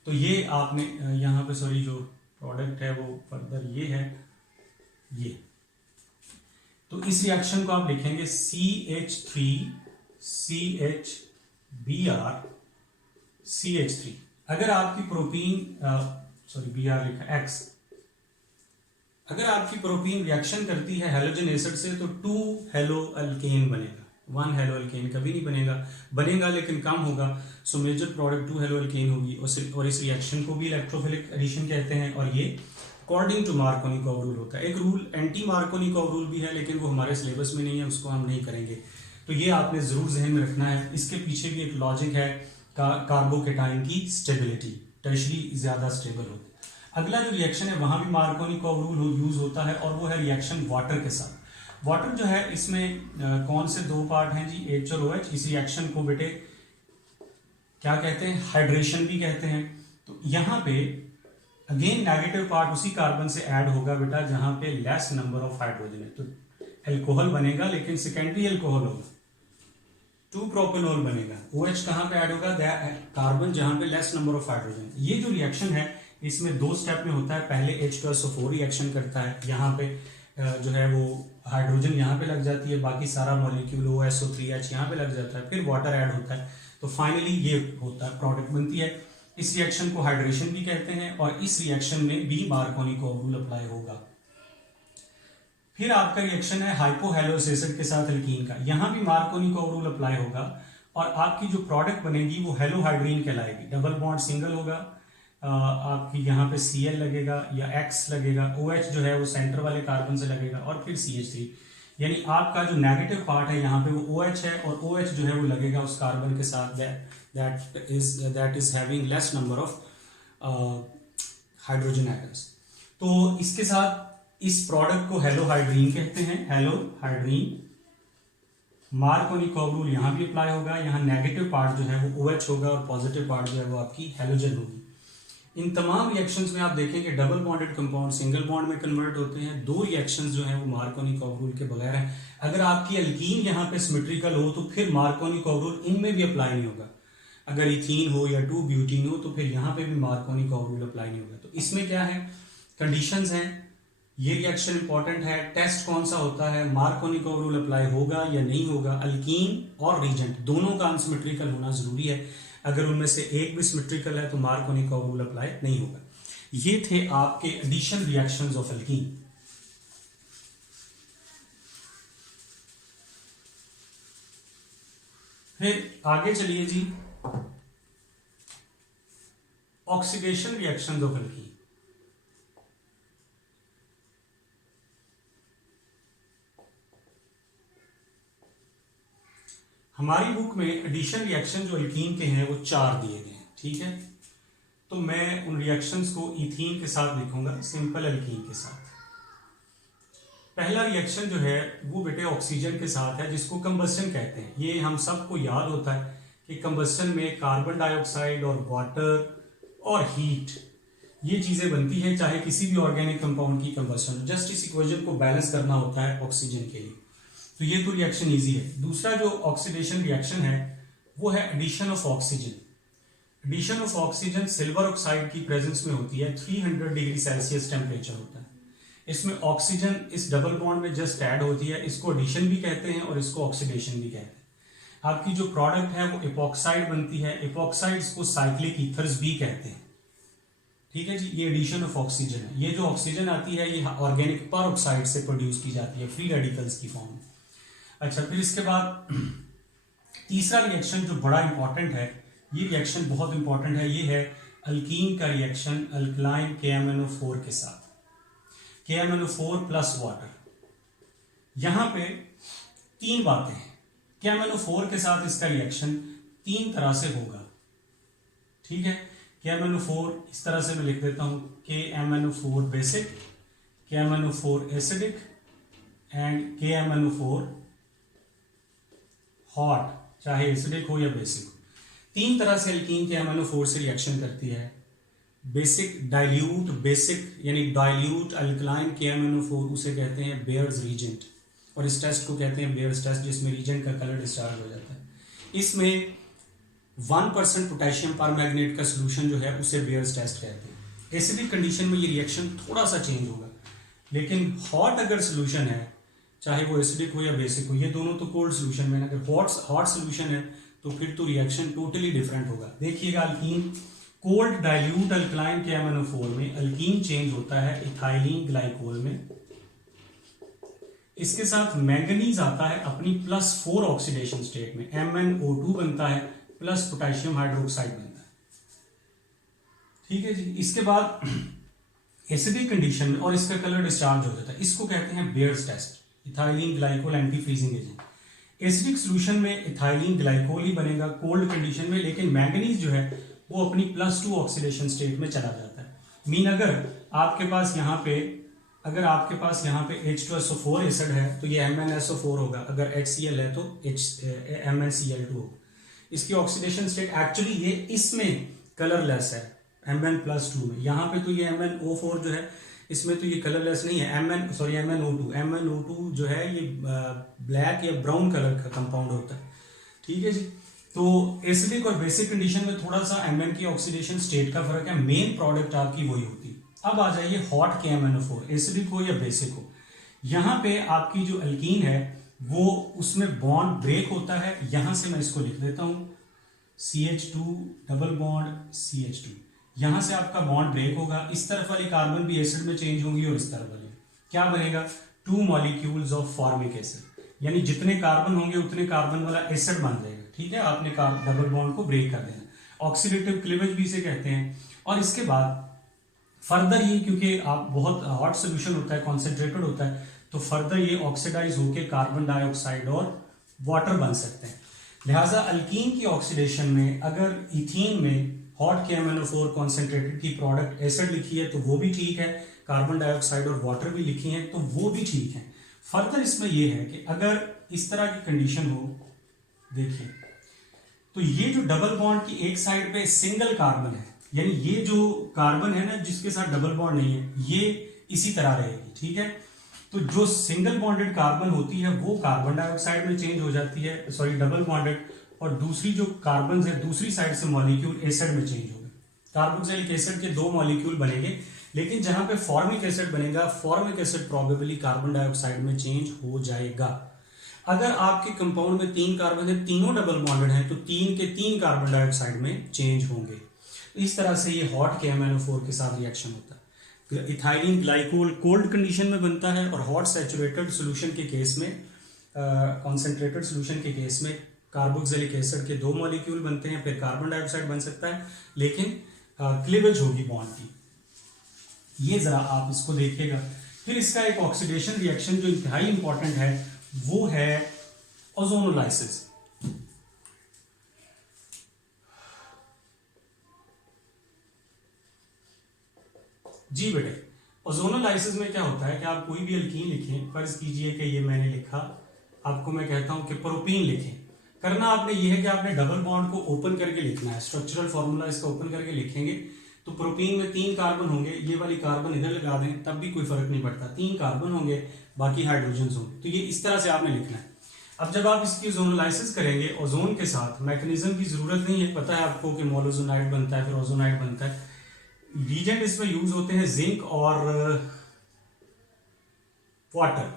तो ये आपने यहाँ पे सॉरी जो प्रोडक्ट है वो फर्दर ये है ये। तो इस रिएक्शन को आप लिखेंगे CH3CHBr CH3। अगर आपकी प्रोपीन Br लिखा X, अगर आपकी प्रोपीन रिएक्शन करती है हैलोजन एसिड से तो 2 हेलो अल्केन बनेगा, 1 हेलो अल्केन कभी नहीं बनेगा लेकिन कम होगा। So major product 2 haloalkane होगी और इस रिएक्शन को भी इलेक्ट्रोफिलिक एडिशन कहते हैं और ये अकॉर्डिंग टू मार्कोनिकोव रूल होता है। एक रूल एंटी मार्कोनिकोव रूल भी है लेकिन वो हमारे सिलेबस में नहीं है, उसको हम नहीं करेंगे। तो ये आपने जरूर जहन में रखना है। इसके पीछे भी एक लॉजिक है, कार्बोकेटाइन की स्टेबिलिटी, टर्शरी ज्यादा स्टेबल होती है। अगला जो रिएक्शन है वहां भी मार्कोनिकोव रूल यूज होता है और वो है रिएक्शन वाटर के साथ। वाटर जो है इसमें कौन से 2 पार्ट हैं जी, H और OH। इस रिएक्शन को बेटे क्या कहते हैं, हाइड्रेशन भी कहते हैं। तो यहाँ पे अगेन नेगेटिव पार्ट उसी कार्बन से ऐड होगा बेटा जहां पे लेस नंबर ऑफ हाइड्रोजन है। तो एल्कोहल बनेगा, लेकिन सेकेंडरी एल्कोहल होगा, 2 प्रोपेनॉल बनेगा। OH कहाँ पे ऐड होगा? कार्बन जहां पे लेस नंबर ऑफ हाइड्रोजन। ये जो रिएक्शन है इसमें 2 स्टेप में होता है। पहले H2SO4 रिएक्शन करता है, यहाँ पे जो है वो हाइड्रोजन यहाँ पे लग जाती है, बाकी सारा मॉलिक्यूल OSO3H यहाँ पे लग जाता है, फिर वाटर ऐड होता है, तो फाइनली ये होता है, प्रोडक्ट बनती है। इस रिएक्शन को हाइड्रेशन भी कहते हैं, और इस रिएक्शन में भी मार्कोनी को रूल अप्लाई होगा। फिर आपका रिएक्शन है हाइपोहेलोस एसिड के साथ एल्कीन का, यहां भी मार्कोनी को रूल अप्लाई होगा, और आपकी जो प्रोडक्ट बनेगी वो हेलोहाइड्रीन कहलाएगी। डबल बॉन्ड सिंगल होगा, आपकी यहाँ पे Cl लगेगा या X लगेगा, OH जो है वो सेंटर वाले कार्बन से लगेगा, और फिर CH3, यानी आपका जो नेगेटिव पार्ट है यहाँ पे वो OH है, और OH जो है वो लगेगा उस कार्बन के साथ that is having less number of hydrogen atoms. तो इसके साथ इस प्रोडक्ट को हेलोहाइड्रीन कहते हैं, हेलोहाइड्रीन। मार्कोनी कर्व रूल यहाँ भी अप्लाई होगा, यहाँ नेगेटिव पार्ट जो है वो OH होगा और पॉजिटिव पार्ट जो है वो आपकी हेलोजन होगी। इन तमाम रिएक्शंस में आप देखें कि double bonded compound single bond में कन्वर्ट होते हैं। 2 रिएक्शंस जो हैं वो मार्कोनी कर्व रूल के बगैर हैं। अगर आपकी एल्कीन यहाँ पे सिमेट्रिकल हो तो फिर मार्कोनी कर्व रूल इनमें भी अप्लाई नहीं होगा। अगर इथीन हो या 2 ब्यूटीन हो तो फिर यहाँ पे भी मार्कोनी कर्व रूल अप्लाई नहीं होगा। तो इसमें क्या है, कंडीशंस हैं, ये रिएक्शन इंपॉर्टेंट है। टेस्ट कौन सा होता है, मार्कोनी कर्व रूल अप्लाई होगा या नहीं होगा। अल्कीन और रीजेंट दोनों का अनसिमेट्रिकल होना जरूरी है, अगर उनमें से एक भी सिमेट्रिकल है तो मार्कोनी कर्व रूल अप्लाई नहीं होगा। ये थे आपके एडिशन रिएक्शंस ऑफ एल्कीन। फिर आगे चलिए जी, ऑक्सीडेशन रिएक्शंस ऑफ एल्कीन। हमारी बुक में एडिशन रिएक्शन जो एल्कीन के हैं वो 4 दिए गए हैं, ठीक है। तो मैं उन रिएक्शंस को इथीन के साथ लिखूंगा, सिंपल एल्कीन के साथ। पहला रिएक्शन जो है वो बेटे ऑक्सीजन के साथ है, जिसको कंबस्टन कहते हैं। ये हम सबको याद होता है कि कंबस्टन में कार्बन डाइऑक्साइड और वाटर और हीट ये चीजें बनती है, चाहे किसी भी ऑर्गेनिक कंपाउंड की कंबस्टन। जस्ट इस इक्वेशन को बैलेंस करना होता है ऑक्सीजन के लिए। तो ये तो रिएक्शन इजी है। दूसरा जो ऑक्सीडेशन रिएक्शन है वो है addition of oxygen. Addition of oxygen silver oxide की प्रेजेंस में होती है, 300 डिग्री सेल्सियस टेम्परेचर होता है। इसमें ऑक्सीजन इस डबल बॉन्ड में जस्ट ऐड होती है, इसको एडिशन भी कहते हैं और इसको ऑक्सीडेशन भी कहते हैं। आपकी जो प्रोडक्ट है वो इपॉक्साइड बनती है, इपॉक्साइड्स को साइक्लिक ईथर्स भी कहते हैं, ठीक है जी। ये एडिशन ऑफ ऑक्सीजन है। ये जो ऑक्सीजन आती है ये ऑर्गेनिक पर ऑक्साइड से प्रोड्यूस की जाती है, फ्री रेडिकल्स की फॉर्म में। अच्छा, फिर इसके बाद तीसरा रिएक्शन जो बड़ा इंपॉर्टेंट है, ये रिएक्शन बहुत इंपॉर्टेंट है, ये है अल्कीन का रिएक्शन अल्कलाइन KMnO4 के साथ, KMnO4 प्लस वाटर। यहां पे 3 बातें हैं। KMnO4 के साथ इसका रिएक्शन 3 तरह से होगा, ठीक है। KMnO4 इस तरह से मैं लिख देता हूं, KMnO4 basic, KMnO4 acidic and KMnO4 hot, चाहे एसिडिक हो या बेसिक हो। 3 तरह से एल्कीन KMnO4 से रिएक्शन करती है। बेसिक, डाइल्यूट बेसिक यानी डाइल्यूट अल्कलाइन KMnO4 उसे कहते हैं बेयर्स रीजेंट, और इस टेस्ट को कहते हैं बेयर्स टेस्ट, जिसमें रीजेंट का कलर डिस्चार्ज हो जाता है। इसमें 1% पोटेशियम परमैंगनेट का सोल्यूशन जो है उसे बेयर्स टेस्ट कहते हैं। एसिडिक कंडीशन में ये रिएक्शन थोड़ा सा चेंज होगा, लेकिन हॉट अगर सोल्यूशन है, चाहे वो एसिडिक हो या बेसिक हो, ये दोनों तो कोल्ड सोल्यूशन में, अगर हॉट सोल्यूशन है तो फिर तो रिएक्शन टोटली डिफरेंट होगा। देखिएगा, alkyne cold dilute alkaline KMnO4 में अल्कीन चेंज होता है इथाइलिन ग्लाइकोल में। इसके साथ मैंगनीज आता है अपनी +4 ऑक्सीडेशन स्टेट में, MnO2 बनता है प्लस पोटेशियम हाइड्रोक्साइड बनता है, ठीक है जी। इसके बाद एसिडिक कंडीशन में और इसका कलर डिस्चार्ज हो जाता है, इसको कहते हैं Baeyer's test, ethylene glycol anti freezing agent. Acidic solution में इथाइलिन ग्लाइकोल ही बनेगा कोल्ड कंडीशन में, लेकिन मैंगनीज जो है वो अपनी +2 ऑक्सीडेशन स्टेट में चला जाता है। मीन अगर आपके पास यहाँ पे H2SO4 एसिड है तो ये MnSO4 होगा, अगर HCl है तो MnCl2 होगा। इसकी ऑक्सीडेशन स्टेट एक्चुअली ये इसमें कलरलेस है, Mn+2 में। यहाँ पे तो ये MnO4 जो है इसमें तो ये कलरलेस नहीं है, MnO2 जो है ये ब्लैक या ब्राउन कलर का कंपाउंड होता है, ठीक है जी। तो एसिडिक और बेसिक कंडीशन में थोड़ा सा Mn की ऑक्सीडेशन स्टेट का फर्क है, मेन प्रोडक्ट आपकी वही होती है। अब आ जाइए हॉट KMnO4, एसिडिक हो या बेसिक हो, यहाँ पे आपकी जो अल्कीन है वो उसमें बॉन्ड ब्रेक होता है। यहां से मैं इसको लिख देता हूं CH2 डबल बॉन्ड CH2, यहां से आपका बॉन्ड ब्रेक होगा, इस तरफ वाली कार्बन भी एसिड में चेंज होंगी और इस तरफ वाली क्या बनेगा, 2 मॉलिक्यूल्स ऑफ फॉर्मिक एसिड, यानी जितने कार्बन होंगे उतने कार्बन वाला एसिड बन जाएगा, ठीक है। आपने डबल बॉन्ड को ब्रेक कर देना, ऑक्सीडेटिव क्लीवेज भी इसे कहते हैं। और इसके बाद फर्दर ये, क्योंकि आप बहुत हॉट सोल्यूशन होता है, कॉन्सेंट्रेटेड होता है, तो फर्दर ये ऑक्सीडाइज होकर कार्बन डाइऑक्साइड और वाटर बन सकते हैं। लिहाजा अल्कीन की ऑक्सीडेशन में अगर इथीन में हॉट KMnO4 कॉन्सेंट्रेटेड की प्रोडक्ट एसिड लिखी है तो वो भी ठीक है, कार्बन डाइऑक्साइड और वाटर भी लिखी है तो वो भी ठीक है। फर्दर इसमें यह है कि अगर इस तरह की कंडीशन हो, देखिए तो ये जो डबल बॉन्ड की एक साइड पे सिंगल कार्बन है, यानी ये जो कार्बन है ना जिसके साथ डबल बॉन्ड नहीं है, ये इसी तरह रहेगी, ठीक है। तो जो सिंगल बॉन्डेड कार्बन होती है वो कार्बन डाइऑक्साइड में चेंज हो जाती है, सॉरी डबल बॉन्डेड, और दूसरी जो कार्बन है दूसरी साइड से मॉलिक्यूल एसिड में चेंज होगा। कार्बोक्सिलिक एसिड के 2 मॉलिक्यूल बनेंगे, लेकिन जहां पे फॉर्मिक एसिड बनेगा, formic acid probably carbon dioxide में चेंज हो जाएगा। अगर आपके कंपाउंड में 3 कार्बन है, तीनों डबल बॉन्डेड हैं, तो 3 के 3 कार्बन डाइऑक्साइड में चेंज होंगे। इस तरह से ये हॉट KMnO4 के साथ रिएक्शन होता है। इथाइलिन ग्लाइकोल कोल्ड कंडीशन में बनता है, और हॉट सैचुरेटेड सोल्यूशन के केस में, कॉन्सेंट्रेटेड सोल्यूशन के केस में कार्बोक्सिलिक एसिड के 2 मॉलिक्यूल बनते हैं, फिर कार्बन डाइऑक्साइड बन सकता है, लेकिन क्लीवेज होगी बॉन्ड की। ये जरा आप इसको देखिएगा। फिर इसका एक ऑक्सीडेशन रिएक्शन जो इंतहाई इंपॉर्टेंट है वो है ओजोनोलाइसिस। जी बेटे, ओजोनोलाइसिस में क्या होता है कि आप कोई भी अल्कीन लिखें, फर्ज कीजिए कि ये मैंने लिखा, आपको मैं कहता हूं कि प्रोपीन लिखें। करना आपने ये है कि आपने डबल बॉन्ड को ओपन करके लिखना है, स्ट्रक्चरल फॉर्मूला इसका ओपन करके लिखेंगे तो प्रोपीन में 3 कार्बन होंगे, ये वाली कार्बन इधर लगा दें तब भी कोई फर्क नहीं पड़ता, 3 कार्बन होंगे बाकी हाइड्रोजन होंगे, तो ये इस तरह से आपने लिखना है। अब जब आप इसकी ओजोनोलाइसिस करेंगे ओजोन के साथ, मैकेनिज्म की जरूरत नहीं है, पता है आपको कि मोलोजोनाइड बनता है, फिर ओजोनाइड बनता है। रीजेंट इसमें यूज होते हैं जिंक और वाटर,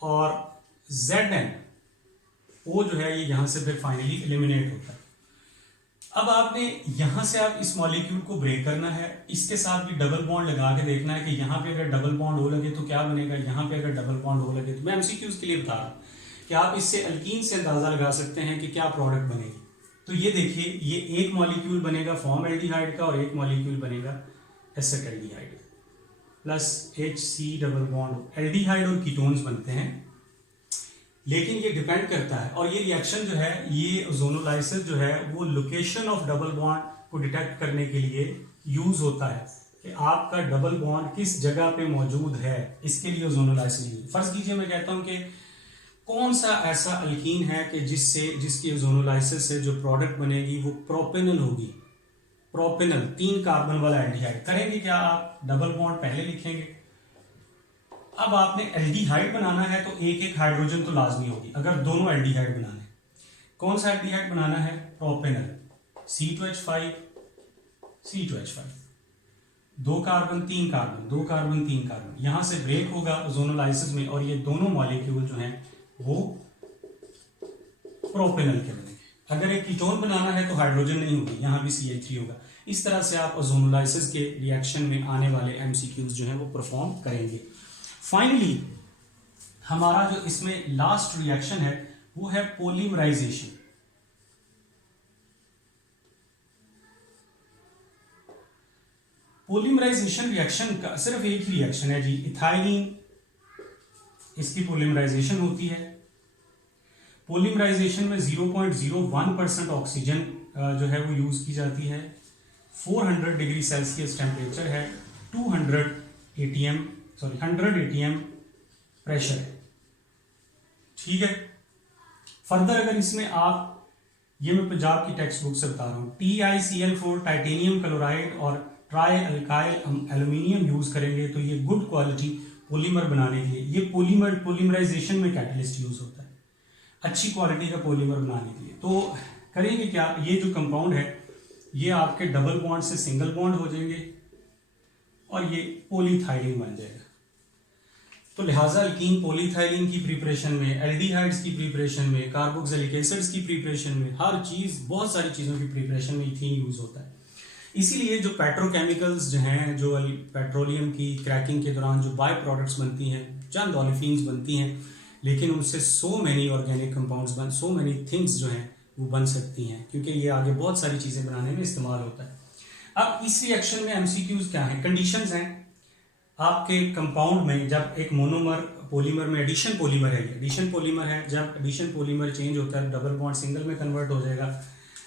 और ZnO जो है ये यहां से फिर फाइनली एलिमिनेट होता है। अब आपने यहां से आप इस मॉलिक्यूल को ब्रेक करना है, इसके साथ भी डबल बॉन्ड लगा के देखना है कि यहां पे अगर डबल बॉन्ड हो लगे तो क्या बनेगा, यहां पे अगर डबल बॉन्ड हो लगे तो, मैं MCQs के लिए बता रहा हूं कि आप इससे अल्कीन से अंदाजा लगा सकते हैं कि क्या प्रोडक्ट बनेगी। तो ये देखिए, ये एक मॉलिक्यूल बनेगा फॉर्मल्डिहाइड का और एक मॉलिक्यूल बनेगा acetaldehyde plus HC double bond, aldehyde और कीटोन्स बनते हैं। लेकिन ये डिपेंड करता है, और ये रिएक्शन जो है, ये ओजोनोलाइसिस जो है वो लोकेशन ऑफ डबल बॉन्ड को डिटेक्ट करने के लिए यूज होता है कि आपका डबल बॉन्ड किस जगह पे मौजूद है, इसके लिए ओजोनोलाइसिस यूज। फर्ज कीजिए मैं कहता हूं कि कौन सा ऐसा अल्कीन है कि जिसकी ओजोनोलाइसिस से जो प्रोडक्ट बनेगी वो प्रोपेनल होगी, प्रोपेनल 3 कार्बन वाला एल्डिहाइड। करेंगे क्या, आप डबल बॉन्ड पहले लिखेंगे। अब आपने एल्डिहाइड बनाना है तो एक एक हाइड्रोजन तो लाजमी होगी, अगर दोनों एल्डिहाइड बनाने। कौन सा एल्डिहाइड बनाना है, propanal, C2H5 C2H5, 2 carbon 3 carbon, 2 carbon 3 carbon, यहां से ब्रेक होगा ओजोनोलाइसिस में, और ये दोनों मॉलिक्यूल जो हैं वो प्रोपेनल के बनेंगे। अगर एक कीटोन बनाना है तो हाइड्रोजन नहीं होगी, यहां भी CH3 होगा। इस तरह से आप ओजोनोलाइसिस के रिएक्शन में आने वाले MCQs जो हैं वो परफॉर्म करेंगे। फाइनली हमारा जो इसमें लास्ट रिएक्शन है वो है पॉलीमराइजेशन। पॉलीमराइजेशन रिएक्शन का सिर्फ एक ही रिएक्शन है जी, इथाइलिन, इसकी पॉलीमराइजेशन होती है। पॉलीमराइजेशन में 0.01% ऑक्सीजन जो है वो यूज की जाती है, 400 डिग्री सेल्सियस टेम्परेचर है, 100 ATM प्रेशर है, ठीक है। फर्दर अगर इसमें आप, ये मैं पंजाब की टेक्स्ट बुक से बता रहा हूँ, TiCl4 टाइटेनियम क्लोराइड और ट्राई अल्काइल हम एल्यूमिनियम यूज करेंगे तो ये गुड क्वालिटी पॉलीमर बनाने के लिए, ये पॉलीमराइजेशन में कैटलिस्ट यूज होता है अच्छी क्वालिटी का पॉलीमर बनाने के लिए। तो करेंगे क्या, ये जो कंपाउंड है ये आपके डबल बॉन्ड से सिंगल बॉन्ड हो जाएंगे और ये पॉलीथाइलिन बन जाएगा। तो लिहाजा अल्कीन पॉलीथाइलिन की प्रिपरेशन में, एल्डिहाइड्स की प्रिपरेशन में, कार्बोक्सिलिक एसिड्स की प्रिपरेशन में, हर चीज़, बहुत सारी चीज़ों की प्रिपरेशन में इथीन यूज़ होता है। इसीलिए जो पेट्रोकेमिकल्स जो हैं, जो पेट्रोलियम की क्रैकिंग के दौरान जो बाय प्रोडक्ट्स बनती हैं, चंद ओलिफिन्स बनती हैं, लेकिन उनसे so many organic compounds so many things जो हैं वो बन सकती हैं, क्योंकि ये आगे बहुत सारी चीज़ें बनाने में इस्तेमाल होता है। अब इस रिएक्शन में एमसीक्यूज क्या हैं, कंडीशंस हैं आपके कंपाउंड में। जब एक मोनोमर पॉलीमर में एडिशन पॉलीमर है, जब एडिशन पॉलीमर चेंज होता है डबल बॉन्ड सिंगल में कन्वर्ट हो जाएगा,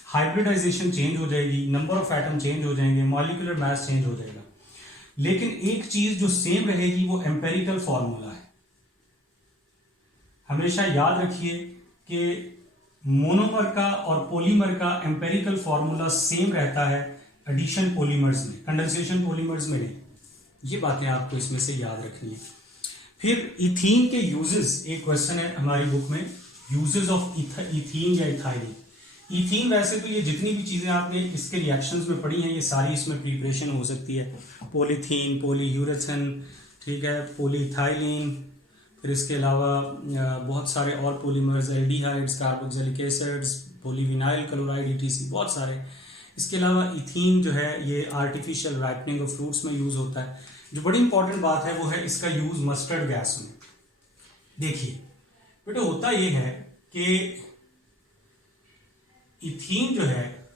हाइब्रिडाइजेशन चेंज हो जाएगी, नंबर ऑफ एटम चेंज हो जाएंगे, मॉलिक्यूलर मास चेंज हो जाएगा, लेकिन एक चीज जो सेम रहेगी वो एम्पेरिकल फॉर्मूला है। हमेशा याद रखिए कि मोनोमर का और पॉलीमर का एम्पेरिकल फॉर्मूला सेम रहता है एडिशन पॉलीमर्स में, कंडेंसेशन पॉलीमर्स में नहीं। ये बातें आपको इसमें से याद रखनी है। फिर इथीन के यूजेस, एक क्वेश्चन है हमारी बुक में, यूजेस ऑफ इथीन या इथाइलिन। इथीन वैसे तो ये जितनी भी चीज़ें आपने इसके रिएक्शंस में पढ़ी हैं ये सारी इसमें प्रिपरेशन हो सकती है, पॉलीथीन, पॉलीयूरेथन, ठीक है, पॉलीइथाइलिन, फिर इसके अलावा बहुत सारे और polymers, aldehydes, carboxylic acids, polyvinyl chloride, ETC, बहुत सारे। इसके अलावा इथीन जो है ये आर्टिफिशियल राइपनिंग ऑफ फ्रूट्स में यूज़ होता है। जो बड़ी इंपॉर्टेंट बात है वो है इसका यूज़ मस्टर्ड गैस में। देखिए बेटा, होता ये है कि इथीन जो है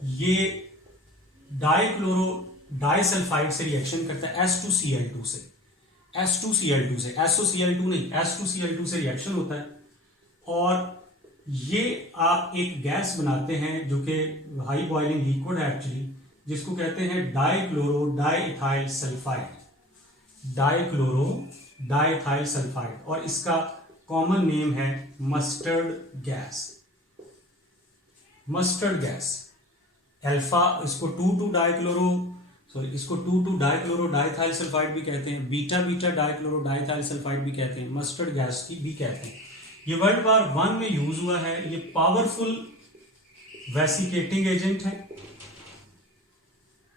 ये डाइसल्फाइड से रिएक्शन करता है S2Cl2 से, SOCl2 नहीं, S2Cl2 से रिएक्शन होता है और ये आप एक गैस बनाते हैं जो कि हाई बॉइलिंग लिक्विड है एक्चुअली, जिसको कहते हैं डाइक्लोरो डाइइथाइल सल्फाइड, और इसका कॉमन नेम है मस्टर्ड गैस। अल्फा इसको 2,2 डाइक्लोरो डाइथाइल सल्फाइड भी कहते हैं, बीटा डाइक्लोरो डाइथाइल सल्फाइड भी कहते हैं, मस्टर्ड गैस की भी कहते हैं। ये वर्ल्ड वार 1 में यूज हुआ है। ये पावरफुल वेसिकेटिंग एजेंट है,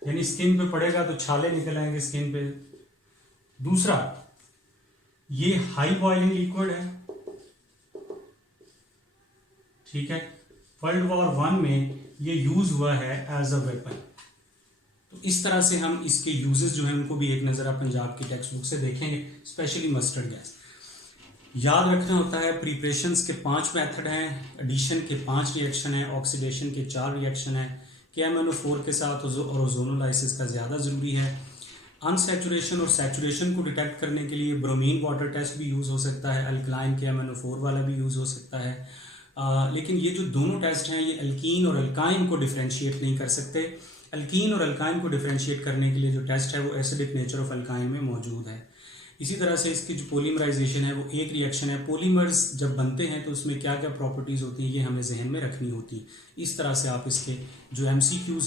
यानी स्किन पे पड़ेगा तो छाले निकल आएंगे स्किन पे। दूसरा, ये हाई बॉइलिंग लिक्विड है, ठीक है। वर्ल्ड वॉर 1 में ये यूज हुआ है एज अ वेपन। तो इस तरह से हम इसके यूजेस जो हैं उनको भी एक नज़र आप पंजाब की टेक्स्ट बुक से देखेंगे, स्पेशली मस्टर्ड गैस। याद रखना होता है प्रिपरेशंस के 5 मेथड हैं, एडिशन के 5 रिएक्शन हैं, ऑक्सीडेशन के 4 रिएक्शन हैं, KMnO4 के साथ और ओजोनोलाइसिस का ज़्यादा ज़रूरी है। अनसैचुरेशन और सैचुरेशन को डिटेक्ट करने के लिए ब्रोमीन वाटर टेस्ट भी यूज़ हो सकता है, अल्कलाइन KMnO4 वाला भी यूज़ हो सकता है। लेकिन ये जो दोनों टेस्ट हैं ये अल्कीन और अल्काइन को डिफ्रेंशिएट नहीं कर सकते। अल्कीन और अल्काइन को डिफ्रेंशिएट करने के लिए जो टेस्ट है वो एसिडिक नेचर ऑफ अल्काइन में मौजूद है। इसी तरह से इसकी जो पॉलीमराइजेशन है वो एक रिएक्शन है। पॉलीमर्स जब बनते हैं तो उसमें क्या क्या प्रॉपर्टीज़ होती हैं ये हमें जहन में रखनी होती है। इस तरह से आप इसके जो MCQs हैं